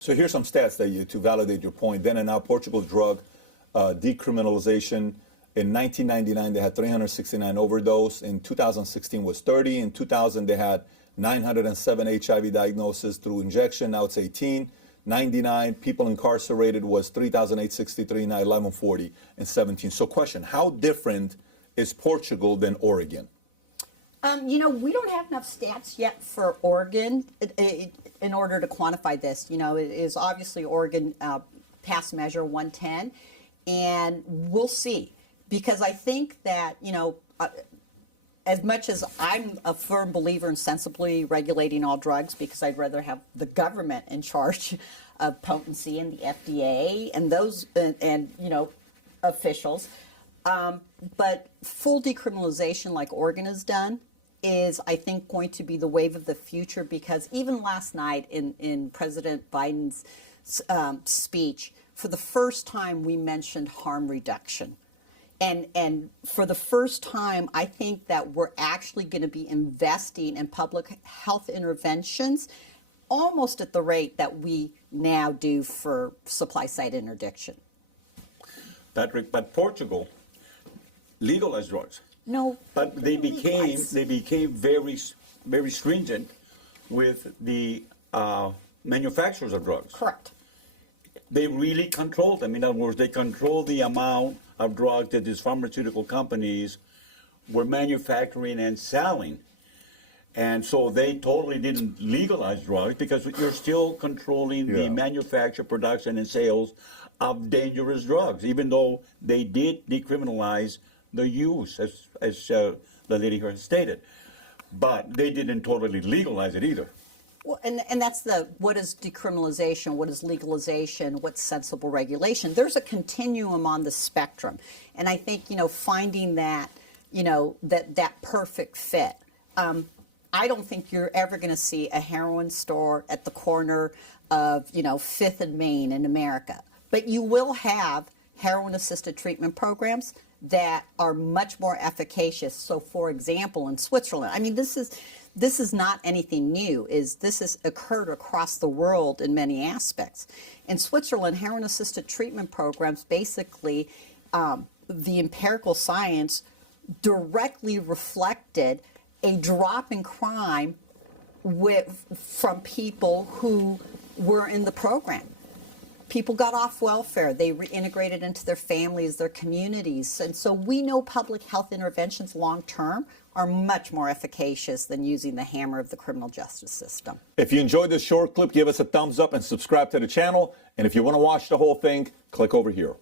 So here's some stats to validate your point. Then and now, Portugal's drug decriminalization. In 1999, they had 369 overdose. In 2016 was 30. In 2000, they had 907 HIV diagnoses through injection. Now it's 18. 99 people incarcerated was 3,863. Now 1140 and 17. So question, how different is Portugal than Oregon? We don't have enough stats yet for Oregon in order to quantify this. It is obviously Oregon passed Measure 110, and we'll see. Because I think that, as much as I'm a firm believer in sensibly regulating all drugs, because I'd rather have the government in charge of potency and the FDA and those, officials. But full decriminalization like Oregon has done is, I think, going to be the wave of the future, because even last night in President Biden's speech, for the first time we mentioned harm reduction. And for the first time, I think that we're actually going to be investing in public health interventions almost at the rate that we now do for supply side interdiction. Patrick, but Portugal legalized drugs. No, but they became very stringent with the manufacturers of drugs. Correct. They really controlled them. In other words, they controlled the amount of drugs that these pharmaceutical companies were manufacturing and selling. And so they totally didn't legalize drugs, because you're still controlling the manufacture, production, and sales of dangerous drugs, even though they did decriminalize the use, as the lady here has stated. But they didn't totally legalize it either. Well, and that's what is decriminalization, what is legalization, what's sensible regulation. There's a continuum on the spectrum. And I think, finding that, that perfect fit. I don't think you're ever going to see a heroin store at the corner of, 5th and Main in America. But you will have heroin-assisted treatment programs that are much more efficacious. So, for example, in Switzerland, this is not anything new. This has occurred across the world in many aspects. In Switzerland, heroin-assisted treatment programs, basically, the empirical science directly reflected a drop in crime from people who were in the program. People got off welfare. They reintegrated into their families, their communities. And so we know public health interventions long term are much more efficacious than using the hammer of the criminal justice system. If you enjoyed this short clip, give us a thumbs up and subscribe to the channel. And if you want to watch the whole thing, click over here.